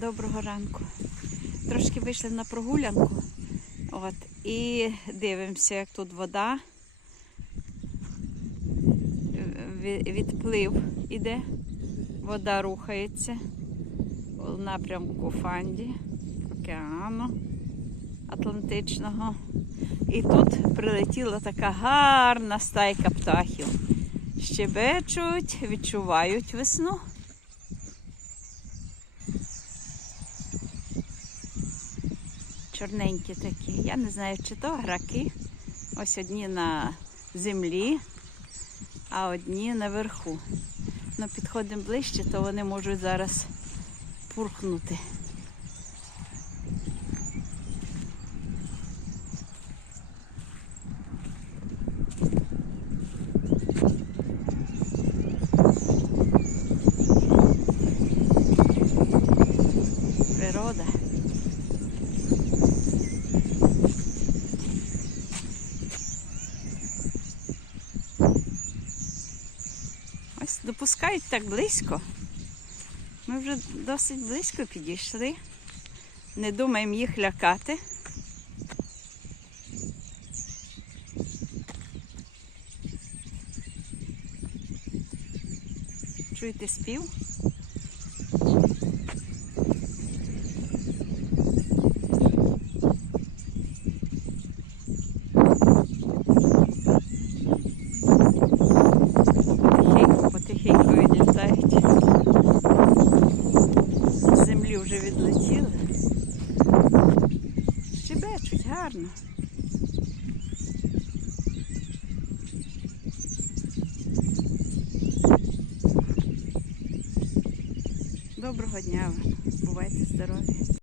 Доброго ранку. Трошки вийшли на прогулянку. От, і дивимося, як тут вода. Відплив іде, вода рухається у напрямку Фанді, океану Атлантичного. І тут прилетіла така гарна стайка птахів. Щебечуть, відчувають весну. Чорненькі такі. Я не знаю, чи то граки. Ось одні на землі, а одні наверху. Ну, підходимо ближче, то вони можуть зараз пурхнути. Природа. Ось допускають так близько. Ми вже досить близько підійшли. Не думаємо їх лякати. Чуєте спів? Відлетіли. Щебечуть гарно. Доброго дня вам. Бувайте здорові.